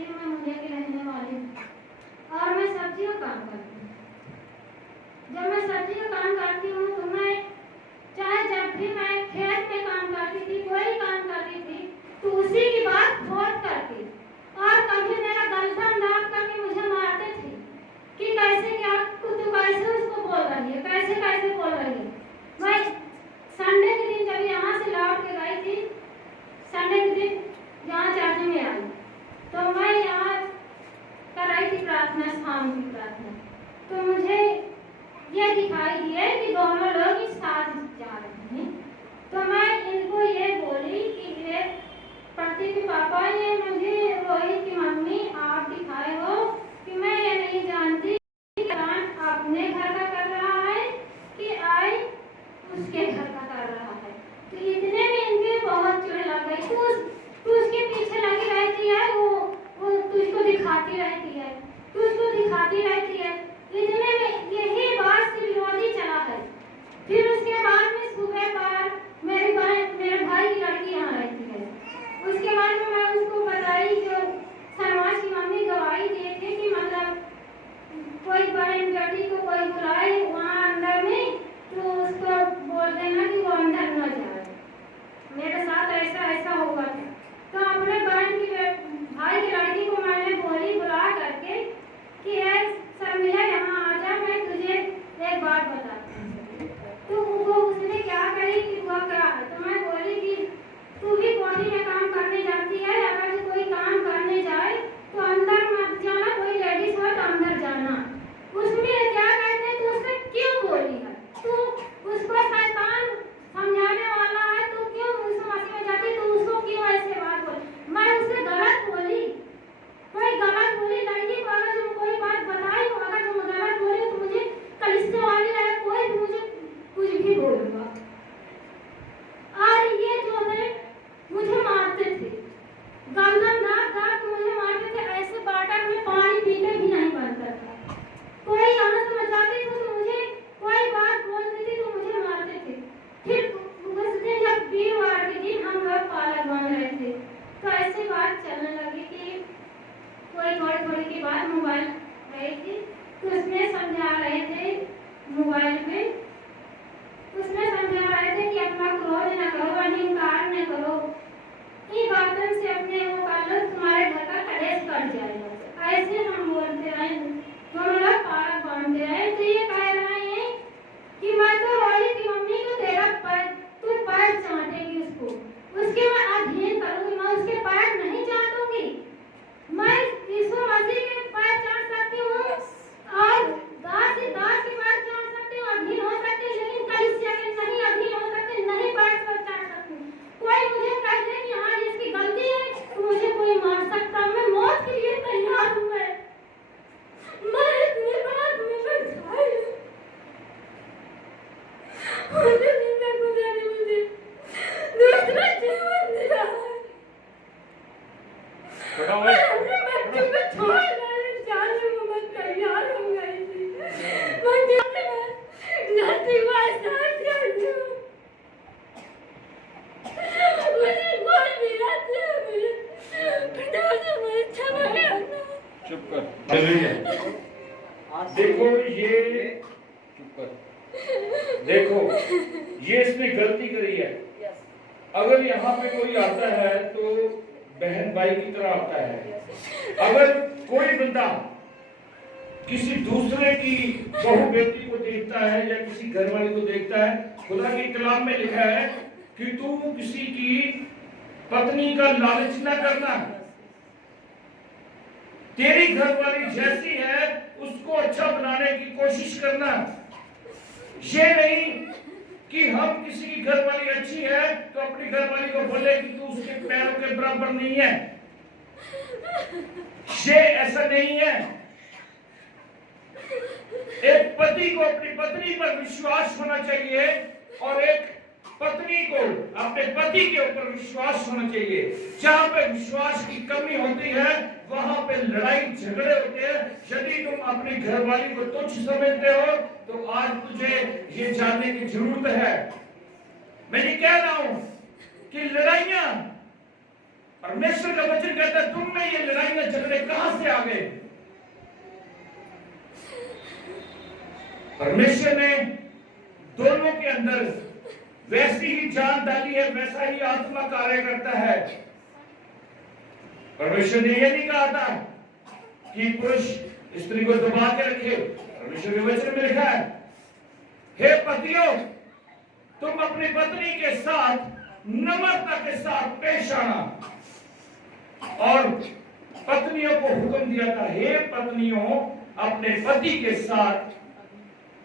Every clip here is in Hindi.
करती हूँ, मैं मुंडे की रहने वाली हूँ और मैं सब्जी का काम करती हूँ। जब मैं सब्जी का काम करती हूँ तो मैं चाहे जब भी मैं खेत में काम करती थी, कोई काम करती थी, तो उसी की बात बहुत करती और कभी मेरा गर्दन दाब करके मुझे मारते थे कि कैसे क्या तू कैसे उसको बोल रही है, कैसे कैसे बोल रही है। मैं संडे के दिन जब यहाँ से लौट के गई थी, संडे के दिन यहाँ चर्च में आई तो मैं यहाँ कर रही थी प्रार्थना, शाम की प्रार्थना, तो मुझे ये दिखाई दिया कि दोनों लोग एक साथ जा रहे हैं। तो मैं इनको ये बोली कि ये प्रतीक के पापा, ये मुझे रोहित की मम्मी आप दिखाए हो कि मैं ये नहीं जानती कि अपने घर का कर रहा है कि आई उसके घर का कर रहा है। तो इतने में इनके बहुत चिढ़ लग गई। तू उसके पीछे लगी रहती है, वो तुझको दिखाती रहती है, तू उसको दिखाती रहती है। इतने में यही बात से विरोधी चला है। फिर उसके बाद में सुबह पर मेरे भाई की लड़की यहाँ रहती है, उसके बाद में मैं उसको बताई, जो सरवाज की मम्मी गवाही दिए थे कि मतलब कोई बहन बेटी को कोई बुलाए वहाँ अंदर में तो उसको बोल देना कि वो अंदर न जाए। मेरे साथ ऐसा ऐसा होगा था। तो अपने बहन की भाई की लड़की को मैंने बोली बुला करके कि शर्मिला यहाँ आ जा, मैं तुझे एक बात बताती हूँ। तो वो उसने क्या कही कि वह क्या है। तो मैं बोली कि तू भी कोठी में काम करने जाती है, अगर कोई काम करने जाए तो अंदर मत जाना, कोई लेडीज हो तो अंदर जाना। उसमें क्या कहते हैं, तो उसने क्यों बोली है, तू उसको शैतान समझाने वाला है, तू क्यों उस मसीह में जाती, तू उसको क्यों ऐसे बात बोली। मैं उससे गलत बोली, कोई गलत बोली लड़की को अगर तुम कोई बात बताई हो, अगर तुम गलत बोली तो मुझे कलिसिया वाली है कोई भी मुझे कुछ भी बोलूंगा। और ये जो है मुझे मारते थे, गर्दन दाब दाब मुझे मारते थे, ऐसे बाटन में पानी पीने भी नहीं बनता था। कोई यहाँ से बचाती थी तो मुझे कोई बात बोलती थी तो मुझे मारते थे। फिर उस दिन जब वीरवार के दिन हम लोग पालक बन रहे थे तो ऐसी बात चलने लगी कि कोई थोड़ी थोड़ी की बात मोबाइल रही थी तो उसमें समझा रहे थे, मोबाइल पे उसमें समझा रहे थे कि अपना क्रोध न करो, अहंकार न करो, ये बातों से अपने वो कर लो, तुम्हारे घर का कलेश कट जाएगा। ऐसे हम बोलते रहे, दोनों लोग पालक बांधते रहे। तो ये कह रहे हैं कि मैं तो रोहित की मम्मी को तेरा पैर, तू पैर चाटेगी उसको, उसके मैं अधीन करूंगी, मैं उसके पैर नहीं चाटूंगी। मैं यीशु मसीह के पैर चाट सकती हूँ और दास के पैर चाट सकती हूँ, अधीन हो सकती हूँ, लेकिन कलीसिया के नहीं अधीन हो सकती, नहीं पैर चाट सकती हूँ। कोई मुझे कह दे कि हाँ इसकी गलती है तो मुझे कोई मार सकता, मैं मौत के लिए तैयार हूँ। मैं इतनी बात में मुझे जिंदा गुजारी, मुझे दूसरा जीवन दिया है। मैं अपने बच्चों को छोड़ जाने को मैं तैयार हो गई थी। मैं गलती बात समझ हूँ, मुझे कोई भी गलती है, मुझे पिता से मुझे क्षमा करना। चुप कर। देखो ये चुप कर। देखो ये इसने गलती करी है। अगर यहाँ पे कोई आता है तो बहन भाई की तरह आता है। अगर कोई बंदा किसी दूसरे की बहू बेटी को देखता है या किसी घरवाली को देखता है, खुदा की कलाम में लिखा है कि तू किसी की पत्नी का लालच न करना, तेरी घरवाली जैसी है उसको अच्छा बनाने की कोशिश करना। ये नहीं कि हम किसी की घरवाली अच्छी है तो अपनी घरवाली को बोले कि तू उसके पैरों के बराबर नहीं है। ये ऐसा नहीं है। एक पति को अपनी पत्नी पर विश्वास होना चाहिए और एक पत्नी को अपने पति के ऊपर विश्वास होना चाहिए। जहां पे विश्वास की कमी होती है वहां पे लड़ाई झगड़े होते हैं। यदि तुम अपनी घरवाली को तुच्छ समझते हो तो आज तुझे ये जानने की जरूरत है। मैं ये कह रहा हूं कि लड़ाइयां परमेश्वर का वचन कहता है तुम में ये लड़ाइयां झगड़े कहां से आ गए? परमेश्वर ने दोनों के अंदर वैसी ही जान डाली है, वैसा ही आत्मा कार्य करता है। परमेश्वर ने यह नहीं कहा था कि पुरुष स्त्री को दबा के रखे। परमेश्वर के वचन में लिखा है, हे पतियों, तुम अपनी पत्नी के साथ नम्रता के साथ पेश आना। और पत्नियों को हुक्म दिया था, हे पत्नियों, अपने पति के साथ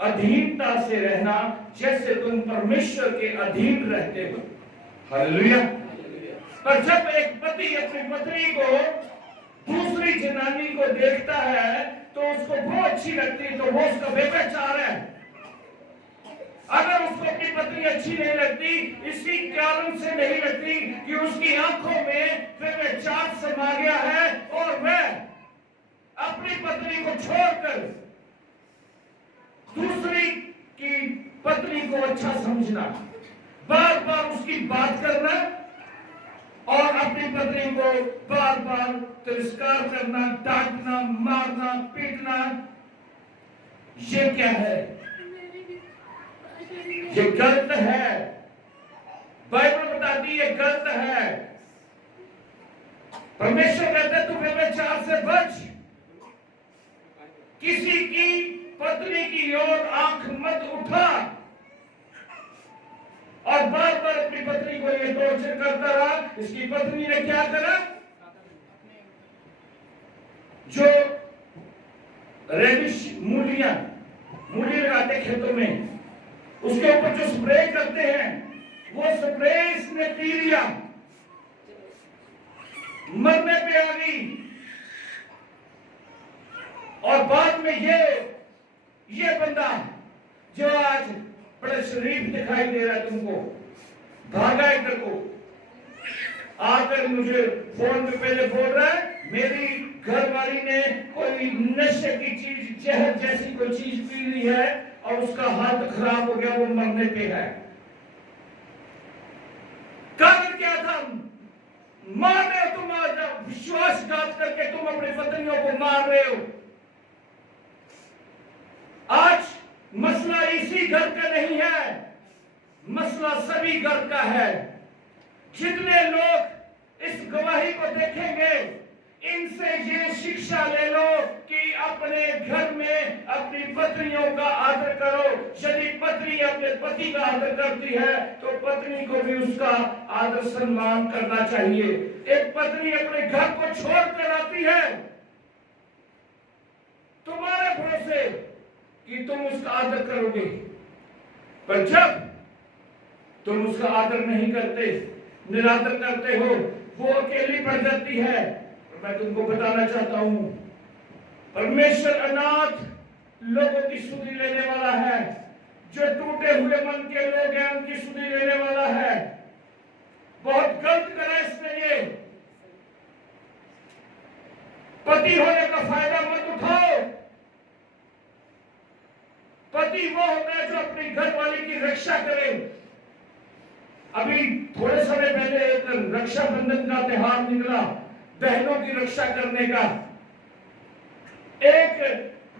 अधीनता से रहना जैसे तुम परमेश्वर के अधीन रहते हो। हालेलुया। पर जब एक पति अपनी पत्नी को दूसरी जनानी को देखता है तो उसको वो अच्छी लगती है, तो वो उसका व्यभिचार है। अगर उसको अपनी पत्नी अच्छी नहीं लगती, इसी कारण से नहीं लगती कि उसकी आंखों में व्यभिचार समा गया है और वह अपनी पत्नी को छोड़कर दूसरी की पत्नी को अच्छा समझना, बार बार उसकी बात करना और अपनी पत्नी को बार बार तिरस्कार करना, डांटना, मारना, पीटना, ये क्या है? ये गलत है। बाइबल बताती है गलत है। परमेश्वर कहता है तू व्यभिचार से बच, किसी की पत्नी की ओर आंख मत उठा। और बार बार अपनी पत्नी को ये टॉर्चर करता रहा। इसकी पत्नी ने क्या करा? जो रेडिश मूली लगाते खेतों में, उसके ऊपर जो स्प्रे करते हैं, वो स्प्रे इसने पी लिया, मरने पे आ गई। और बाद में ये बंदा जो आज बड़ा शरीफ दिखाई दे रहा है तुमको, भागा इधर को आकर मुझे फोन पे पहले बोल रहा है मेरी घरवाली ने कोई नशे की चीज, जहर जैसी कोई चीज पी ली है और उसका हाथ खराब हो गया, वो मरने पे है। कारण क्या था? मार रहे हो तुम, आज विश्वासघात करके तुम अपनी पत्नियों को मार रहे हो। आज मसला इसी घर का नहीं है, मसला सभी घर का है। जितने लोग इस गवाही को देखेंगे, इनसे ये शिक्षा ले लो कि अपने घर में अपनी पत्नियों का आदर करो। यदि पत्नी अपने पति का आदर करती है तो पत्नी को भी उसका आदर सम्मान करना चाहिए। एक पत्नी अपने घर को छोड़ कर आती है तुम्हारे भरोसे कि तुम उसका आदर करोगे, पर जब तुम उसका आदर नहीं करते, निरादर करते हो, वो अकेली पड़ जाती है। मैं तुमको बताना चाहता हूं, परमेश्वर अनाथ लोगों की सुधि लेने वाला है। जो टूटे हुए मन के लोग हैं उनकी सुधि लेने वाला है। बहुत गलत करा इसने ये। पति होने का फायदा मत उठाओ। पति वो होता है जो अपनी घरवाली की रक्षा करे। अभी थोड़े समय पहले एक रक्षाबंधन का त्योहार निकला, बहनों की रक्षा करने का। एक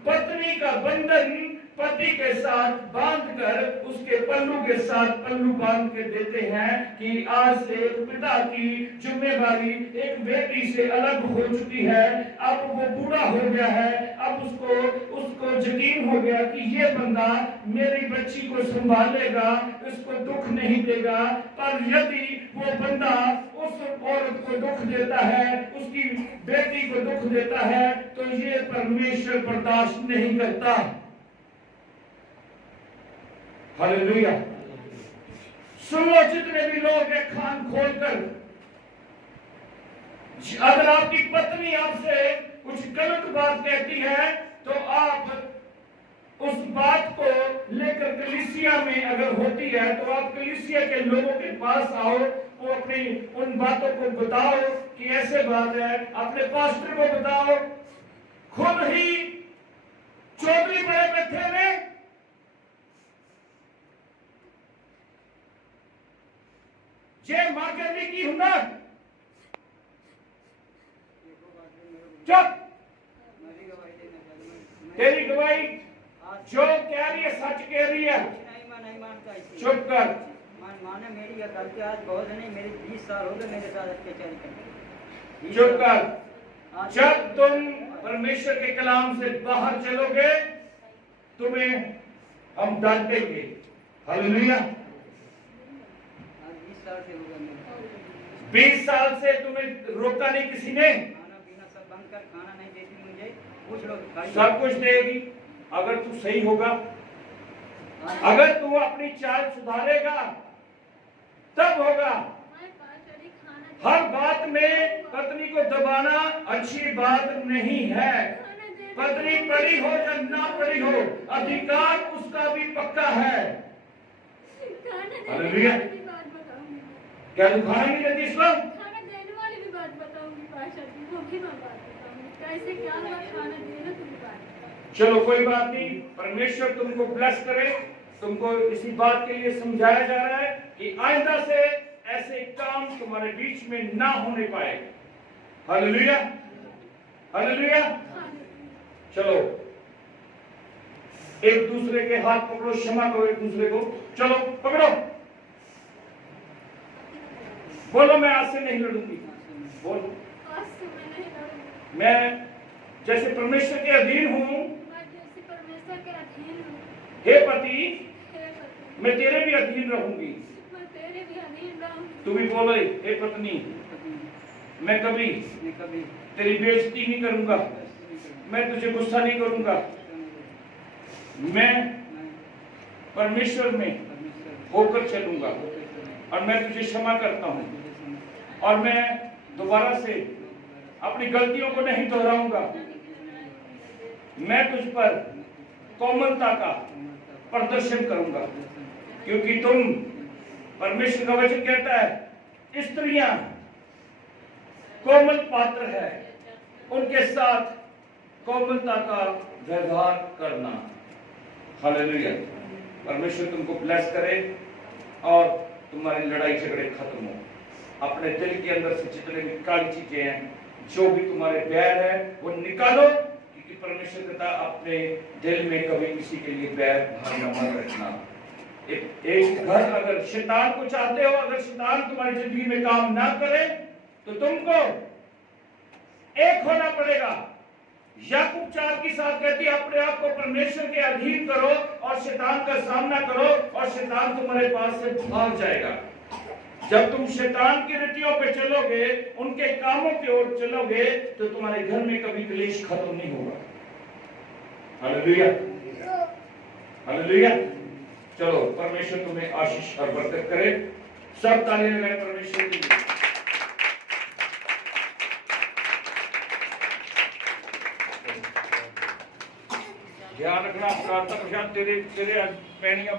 पत्नी का बंधन पति के साथ बांधकर उसके पल्लू के साथ पल्लू बांध के देते हैं कि आज से एक पिता की जिम्मेवारी एक बेटी से अलग हो चुकी है। अब वो बूढ़ा हो गया है, अब उसको यकीन हो गया कि ये बंदा मेरी बच्ची को संभालेगा, इसको दुख नहीं देगा। पर यदि वो बंदा उस औरत को दुख देता है, उसकी बेटी को दुख देता है, तो ये परमेश्वर बर्दाश्त नहीं करता। हालेलुया। सुनो जितने भी लोग हैं, कान खोलकर, अगर आपकी पत्नी आपसे कुछ गलत बात कहती है तो आप उस बात को लेकर कलीसिया में अगर होती है तो आप कलीसिया के लोगों के पास आओ, वो अपनी उन बातों को बताओ कि ऐसे बात है, अपने पास्टर को बताओ। खुद ही चौधरी बड़े बैठे में जे मां कहने की हुनर चुप। तेरी गवाही जो कह रही है सच कह रही है। नहीं मानता इसे। चुप कर। माने मेरी यह गलती आज बहुत नहीं, मेरे 20 साल हो गए मेरे साथ अत्याचार करते। चुप कर। जब तुम परमेश्वर के कलाम से बाहर चलोगे तुम्हें हम डांटेंगे। हालेलुया। आज 20 साल से हो गए मेरे। 20 साल से तुम्हें रोका नहीं किसी ने। खाना पीना सब बंद कर, खाना नहीं देती मुझे, कुछ लोग खाई सब कुछ देगी अगर तू सही होगा, अगर तू अपनी चाल सुधारेगा तब होगा। हर बात में पत्नी को दबाना अच्छी बात नहीं है। पत्नी पढ़ी हो या ना पढ़ी हो, अधिकार उसका भी पक्का है। हालेलुया। क्या तू खाना नहीं देती इस वक्त? खाना देने वाली भी बात बताऊंगी पाशा जी, वो भी मैं बात बताऊंगी कैसे क्या हुआ खाना देना तुम बात। चलो कोई बात नहीं, परमेश्वर तुमको ब्लेस करे। तुमको इसी बात के लिए समझाया जा रहा है कि आइंदा से ऐसे काम तुम्हारे बीच में ना होने पाए। हालेलुया। हालेलुया। चलो एक दूसरे के हाथ पकड़ो, क्षमा करो एक दूसरे को। चलो पकड़ो, बोलो मैं आज से नहीं लड़ूंगी। बोल, आज से मैं नहीं लड़ूंगी। मैं जैसे परमेश्वर के अधीन हूँ, मैं जैसे परमेश्वर के अधीन हूँ। हे पति हे पति, मैं तेरे भी अधीन रहूंगी। मैं तेरे भी अधीन रहूंगी। तू भी बोलो हे पत्नी मैं कभी तेरी बेइज्जती नहीं करूंगा, मैं तुझे गुस्सा नहीं करूंगा, मैं परमेश्वर में होकर चलूंगा और मैं तुझे क्षमा करता हूँ और मैं दोबारा से अपनी गलतियों को नहीं दोहराऊंगा। मैं तुझ पर कोमलता का प्रदर्शन करूंगा क्योंकि तुम, परमेश्वर का वचन कहता है स्त्रियां कोमल पात्र है, उनके साथ कोमलता का व्यवहार करना। हालेलुया। परमेश्वर तुमको ब्लेस करे और तुम्हारी लड़ाई झगड़े खत्म हो। अपने दिल के अंदर से जितने भी काली चीजें हैं, जो भी तुम्हारे बैर है वो निकालो, क्योंकि परमेश्वर कहता अपने दिल में कभी किसी के लिए बैर भावना मत रखना। एक घर अगर शैतान को चाहते हो, अगर शैतान तुम्हारी जिंदगी में काम ना करे तो तुमको एक होना पड़ेगा। याकूब 4 की साथ कहती है अपने आप को परमेश्वर के अधीन करो और शैतान का सामना करो और शैतान तुम्हारे पास से भाग जाएगा। जब तुम शैतान की रीतियों पे चलोगे, उनके कामों की ओर चलोगे तो तुम्हारे घर में कभी क्लेश खत्म नहीं होगा। हालेलुया। हालेलुया। चलो परमेश्वर तुम्हें आशीष और बरकत करे। सब ताली लगाए परमेश्वर के लिए। ध्यान रखना, प्रार्थना तेरे पैनियां